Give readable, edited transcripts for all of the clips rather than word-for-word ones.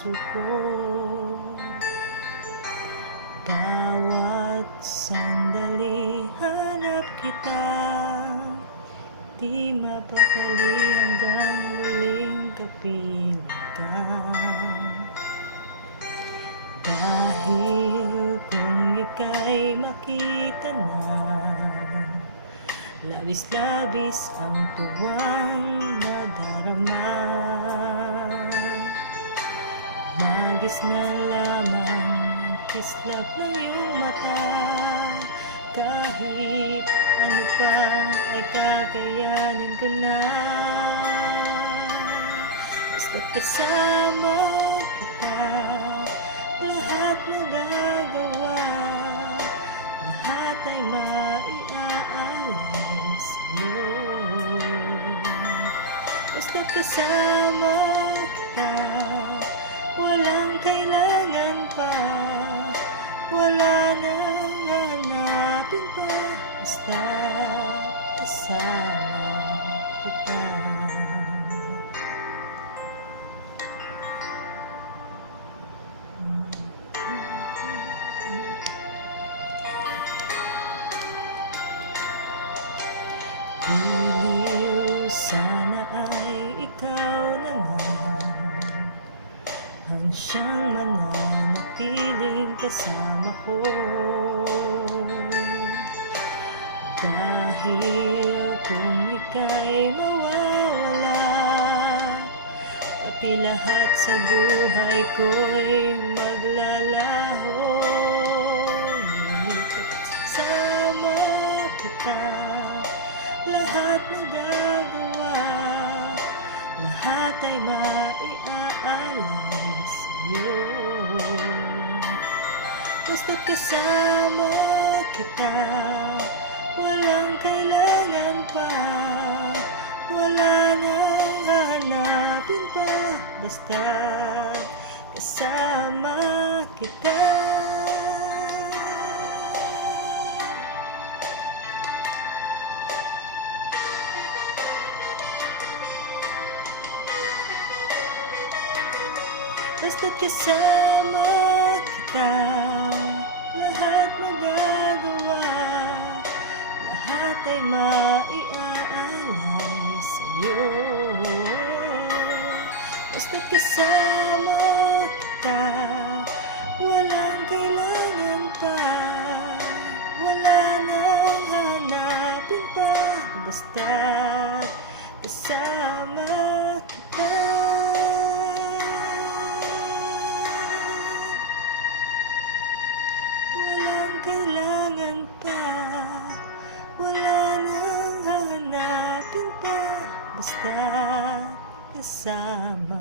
puso ko. Bawat sandali hanap kita, di mapakali hanggang muling kapiling ka. Dahil kung ika'y makita na, labis-labis ang tuwang nadarama. Magis na lamang kislap ng iyong mata, kahit ano pa ay kakayanin ko na. Basta't kasama kita, lahat magagawa, lahat ay maiaalay sa'yo. Basta't kasama kita, walang kailangan pa, wala nang hanapin pa, basta kasama kita. Iliw, sana ay ikaw na nga ang siyang mananatiling kasama ko. Dahil kung ika'y mawawala, pati lahat sa buhay ko'y maglalaho. Ngunit kasama kita, lahat magagawa, lahat ay maiaalay sa'yo. Basta't kasama kita, walang kailangan pa, wala nang hahanapin pa, basta't kasama kita. Basta't kasama kita, lahat magagawa, lahat ay maiaalay sa'yo. Basta't kasama kita, walang kailangan pa, wala nang hanapin pa, basta't kasama kita. Kailangan pa, wala nang hahanapin pa, basta kasama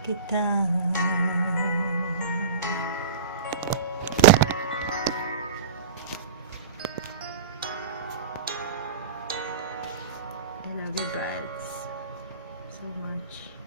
kita. I love you guys so much.